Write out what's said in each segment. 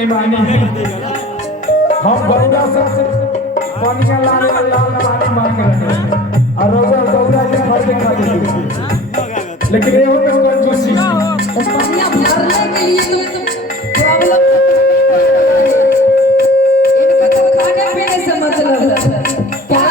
बेईमानी है। हम गौरा से पानिया लाल पानी मांग रहे हैं और गौरा के खर्चे खाते लेकिन ये होता है कंजूसी। पानिया भरने के लिए तो प्रॉब्लम इनका तो खाने पीने से मतलब क्या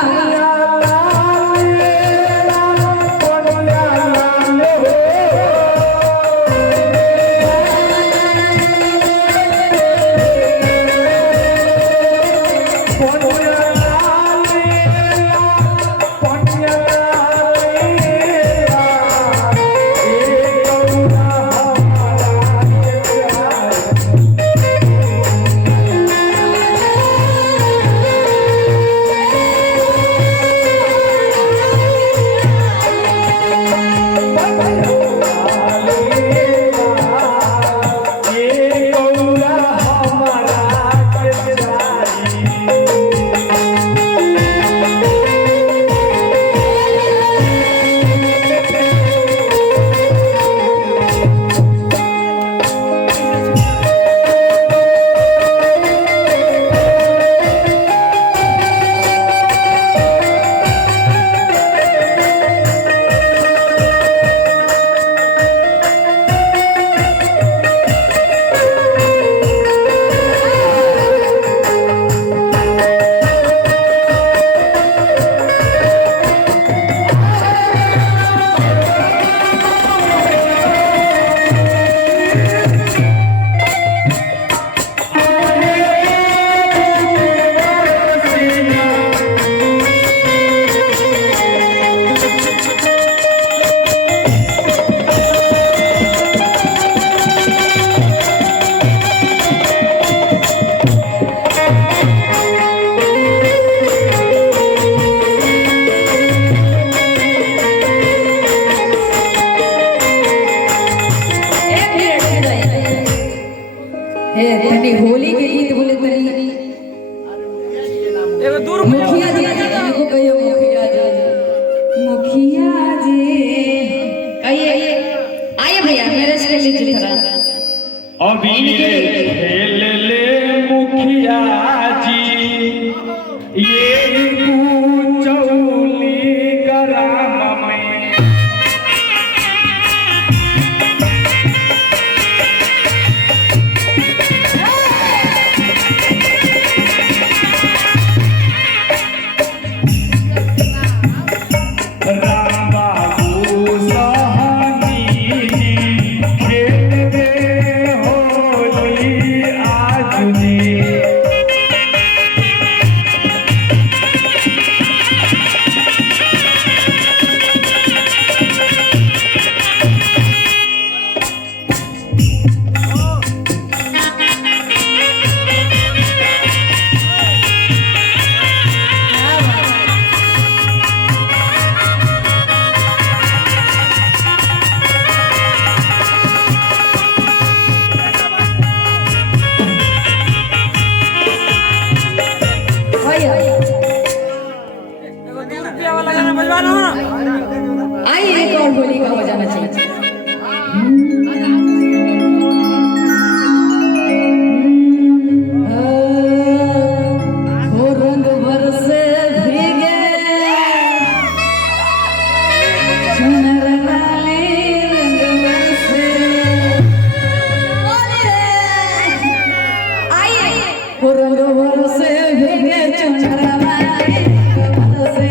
तनी होली के गीत बोले तनी एगो दूर मुखिया जी को कहियो मुखिया जी कहिए आइए भैया मेरे से लीजिए थोड़ा अभी खेल ले मुखिया जी ये चौली ग्राम में राम बाबू सहनी खेल में होली आज जी। वाला गाना बजवाना हो ना। आइए एक और होली का हो जाना चाहिए। रंग बरसे भीगे चुनर वाली रंग बरसे आइए रंग बरसे भीगे चुनर वाली रंग बरसे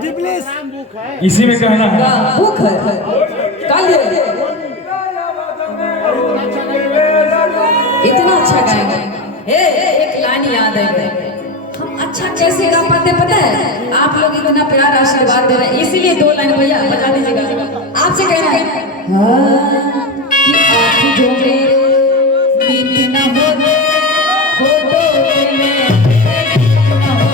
इसी में कहना है। भूख है काले इतना अच्छा गाएंगे। एक लाइन याद है, हम अच्छा कैसे गा पाते पता है? आप लोग इतना प्यार आशीर्वाद दे रहे हैं, इसीलिए 2 लाइन भैया बजा दीजिएगा। आपसे कहना है कि आँख जो मेरी न हो फोटो में न हो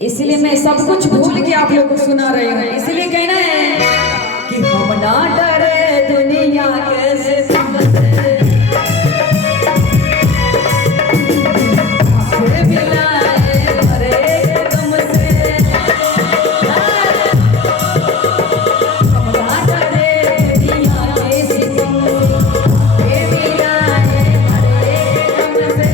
इसलिए मैं सब कुछ भूल के आप लोग को सुना रही हूँ। इसलिए कहना है कि हम ना डरे दुनिया कैसे तुमसे मिलाए भरे तुमसे हम ना डरे दुनिया कैसे तुमसे मिलाए भरे तुमसे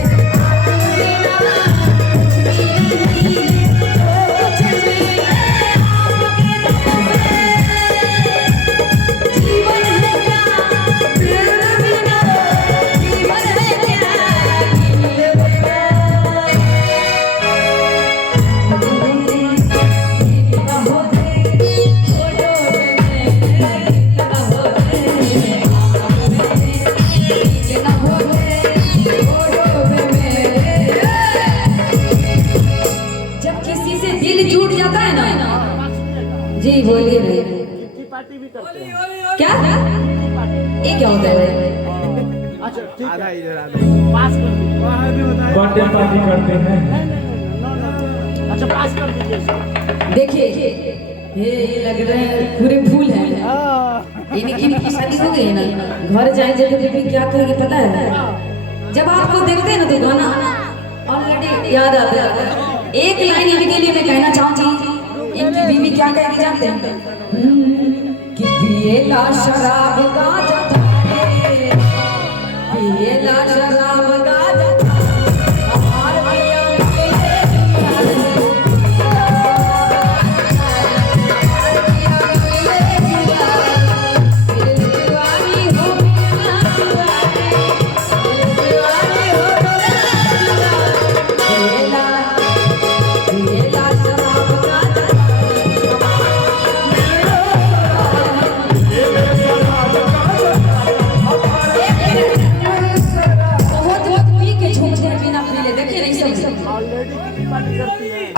जी बोलिए क्या ये क्या होता है? बर्थडे पार्टी करते हैं। अच्छा पास कर दीजिए। देखिए ये लग रहे हैं पूरे फूल हैं। इनकी शादी हो गई है ना, घर जाएंगे तो बीबी क्या कहेगी पता है? जब आपको देखते हैं ना तो गाना ऑलरेडी याद आता है। एक लाइन इनके लिए मैं कहना चाहूंगी, इनकी बीवी क्या कहेगी जानते हैं? कि पिएला शराब गाजा पिएला शराब गाजा हमार भैया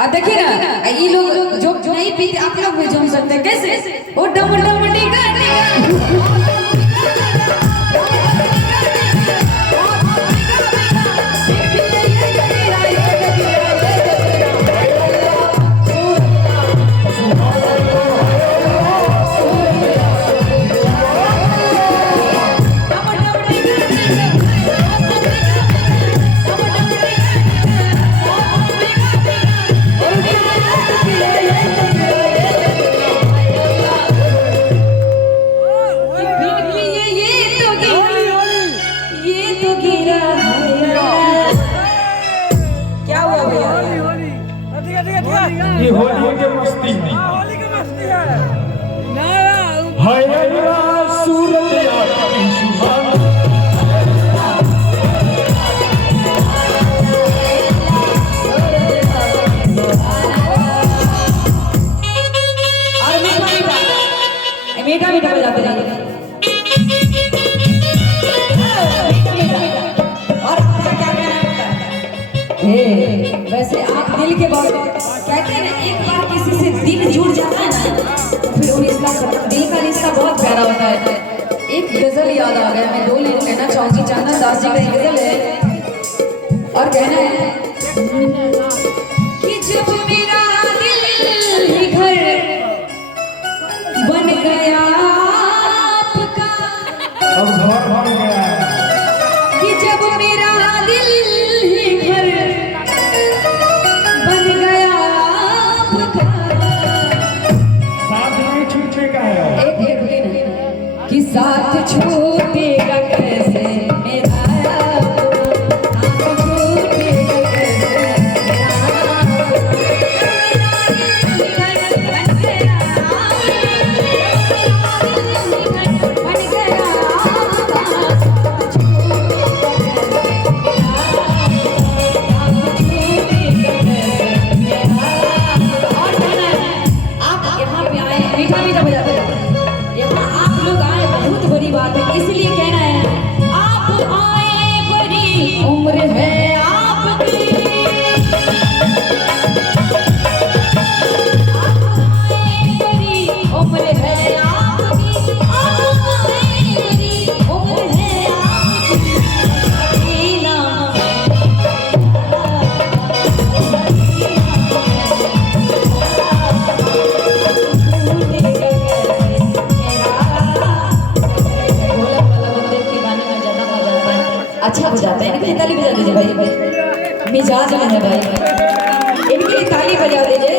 देखिए ना ये लोग जो नहीं पीते आप लोग भी जम सकते हैं। कैसे? वो डम डम ये होली के मस्ती में होली की मस्ती है ना हाय सूरत आती सुहाना मीठा मीठा बजाते जाइए और आपका क्या कहना है? वैसे आप दिल के बहुत कहते हैं ना, एक बार किसी से दिल जुड़ जाता है ना तो फिर वो रिश्ता दिल का रिश्ता बहुत प्यारा होता है। एक गजल याद आ गया, मैं 2 लाइन कहना चाहूंगी। चंदन दास जी का गजल है और कहना है कि जब मेरा दिल ही घर बन गया आपका, अब घर बन गया कि जब मेरा दिल ही घर बन है भाई, इनके लिए ताली बजा दीजिए।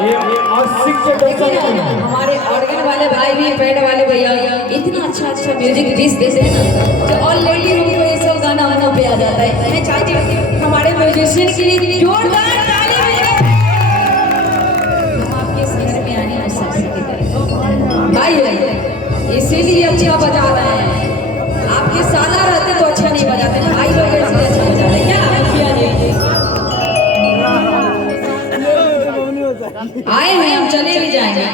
ये आशिक के देखिए दर्शक ना, हमारे ऑर्गन वाले भाई भी, पैड वाले भैया इतना अच्छा म्यूजिक पीस देते हैं ना, जो ऑलरेडी हमको ये सब गाना वाना पे आ जाता है। मैं चाहती हूँ हमारे म्यूजिशियन के लिए जोरदार ताली बजाएं। हम आपके शहर में आने में सक्सेस की तरह भाई इसीलिए अच्छा बजा रहे हैं। आपके साला रहते तो अच्छा नहीं बजाते, भाई लोग इसलिए अच्छा बजा रहे हैं। क्या मुखिया जी आए हैं, हम चले भी जाएंगे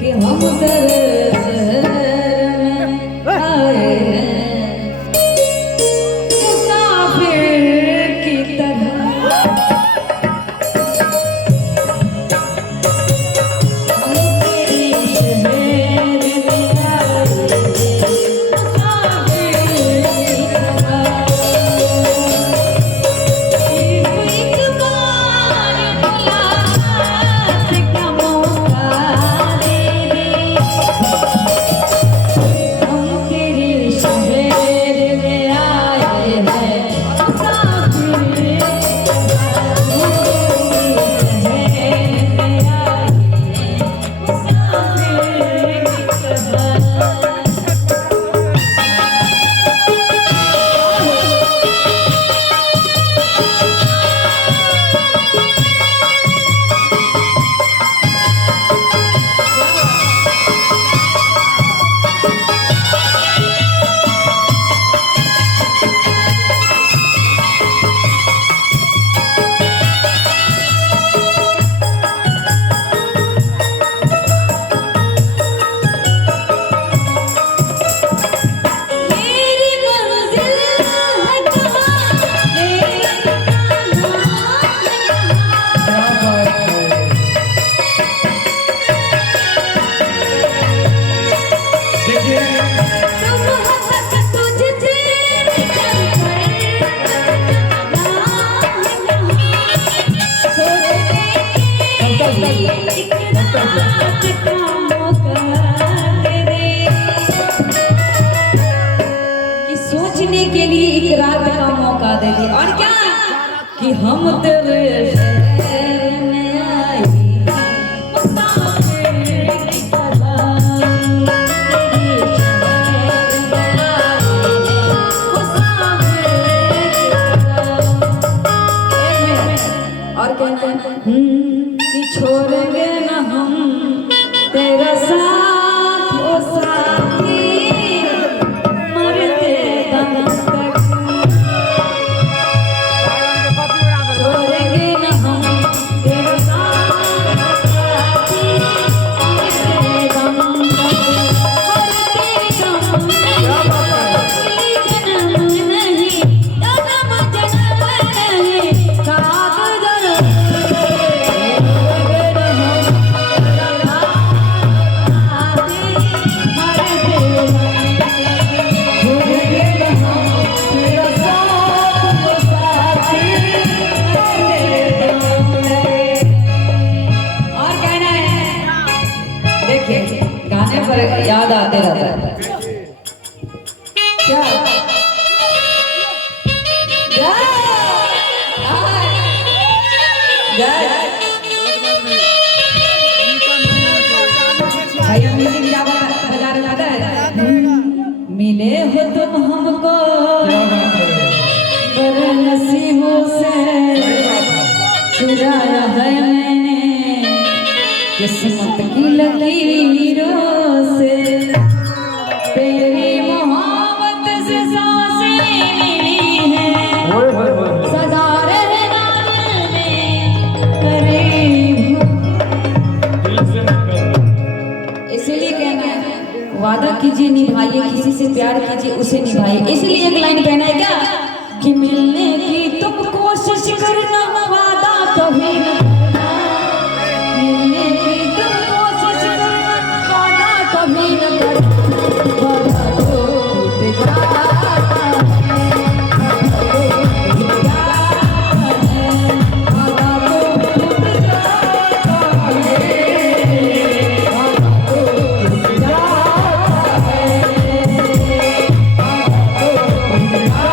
कि हम शहर में आए हैं मुसाफिर की तरह। कि सोचने के लिए एक रात का मौका दे दी, और क्या कि हम तेरे शहर में आए मुसाफिर की तरह। और कहना कि छोड़ेंगे न हम तेरा साथ ओ साथी मरते दम तक। छोड़ेंगे न हम तेरा साथ ओ साथी मरते दम तक। मरते दम नहीं जन्म नहीं जन्म जन्म नहीं साथ गाने पर याद आते रहता है। क्या भैया म्यूजिक क्या बजा रहे पता है? मिले हो तुम हमको बड़े नसीबों से, चुराया है मैंने किस्मत की लकीरों से। तेरी मोहब्बत से सांसें मिली हैं, सदा रहना दिल में करीब। इसलिए कहना है वादा कीजिए निभाइए, किसी से प्यार कीजिए उसे निभाइए। इसलिए एक लाइन कहना है क्या कि मिलने की तुम कोशिश करना, वादा कभी न करना। मिलने की तुम कोशिश करना, वादा कभी न करना। वादा तो टूट जाता है, वादा तो टूट जाता है, वादा तो टूट जाता है, वादा तो टूट जाता है।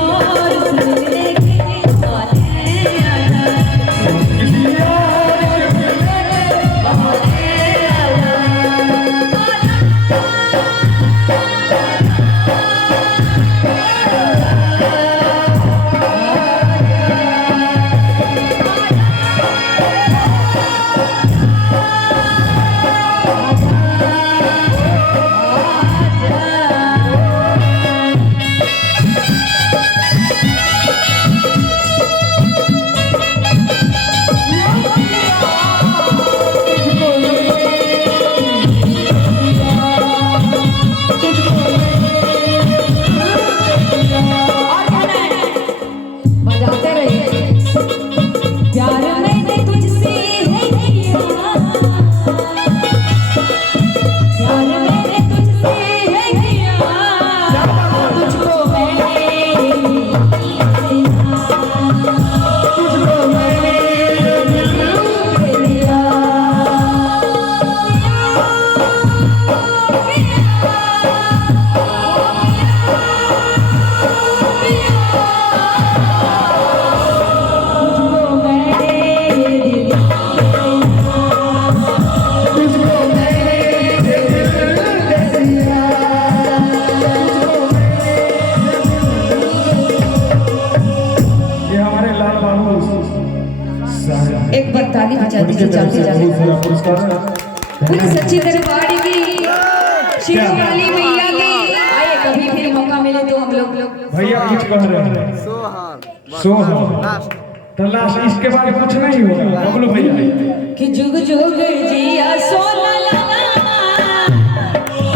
और सुनने के वाले आना किसी और के बजाते रहिए। प्यार मैंने तुझसे है किया, प्यार मैंने तुझसे है किया, तुझको मैंने दे दिया। ये हमारे लाल बाबू साहब एक बार ताली बजा दीजिए चलते जाते। पुरस्कार पूरी सच्ची दरबार की शिरों वाली मैया की। आइए कभी फिर मौका मिले तो हम लोग भैया कुछ कह रहे हैं सोहर तो लास्ट इसके बाद कुछ नहीं होगा बबलू भैया कि जुग जुग जिया सोना लाला।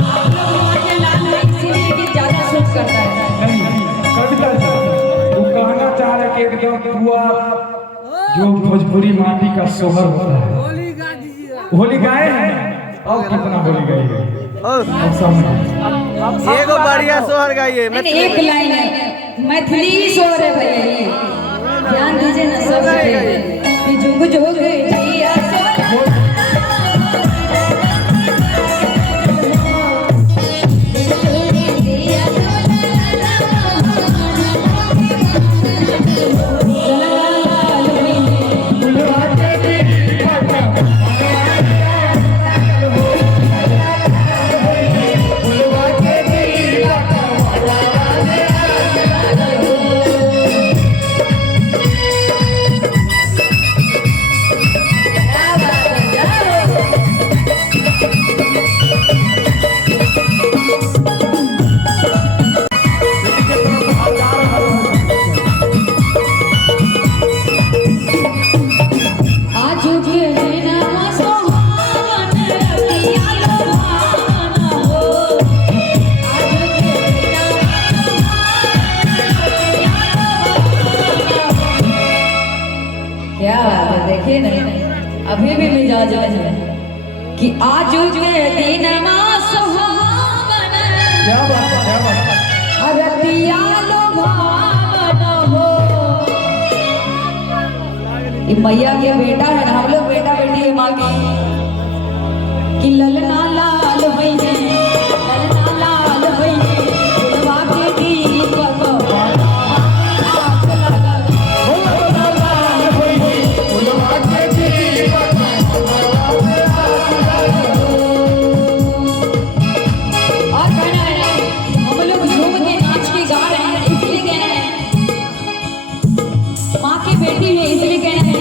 आप लोग माने लाला इसलिए कि ज्यादा सूट करता है। नहीं कविता वो कहना चाह रहे कि एकदम हुआ जो भोजपुरी माटी का सोहर होता है। होली गा दीजिए। होली गाए हैं और कितना होली गाई अब सामने एगो बढ़िया सोहर गाइए। नहीं, एक लाइन है मैथिली सोहर है भैया ये। ध्यान दीजिए ना सब कि जुग जुग जिया सोना। क्या बात है, देखिए ना अभी भी मिजाज में है कि आज के दिन सुहावन। क्या बात है क्या बात है अरतिया लुभावन हो। ये मैया के बेटा है ना, हम लोग बेटा बेटी है माँ की। कि ललना लाल भैया ललना लाल भैया फुलवा के दीपक आग लगा। और कहना है हम लोग झूम के नाच के गा रहे हैं इसलिए कहना है माँ की बेटी है इसलिए कहना है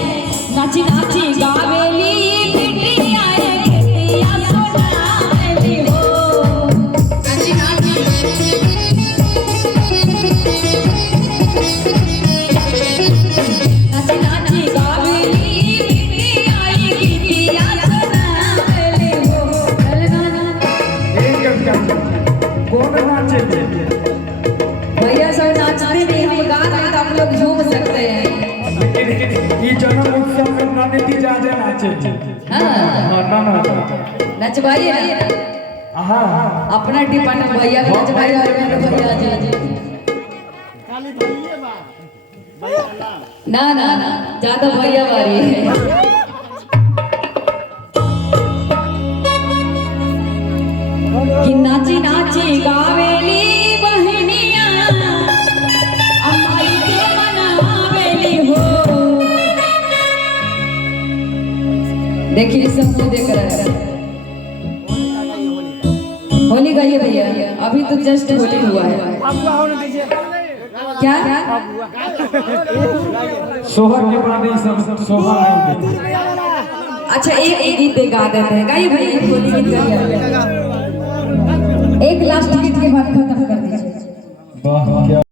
नाची नाची गावेली बिटिया है बिटिया सोनाली हो। नाची नाची नाची नाची गावेली बिटिया है बिटिया सोनाली हो। एक कौन नाचे भैया सब नाचते नहीं, हम गा रहे हैं तो हम लोग झूम सकते हैं। लेकिन ये जन्म उत्सव में ना नीति ज्यादा नाचे हाँ ना ना नचवाइए ना हाँ अपना डिपार्टमेंट भैया भी नचवाइए और मेरे भैया जी। खाली भइए बा। ना ना ना ज्यादा भैया वारी है। कि नाची नाची गावेली बहनिया देखिए सब मुंह देख रहा है। होली गाइए भैया, अभी तो जस्ट होली हुआ है। क्या सोहर के बाद ही सब सोहर आएंगे। अच्छा एक गीत गा देते हैं, गाइए भाई एक होली गीत गाइए, एक लास्ट गीत के बाद खत्म कर दीजिए। वाह क्या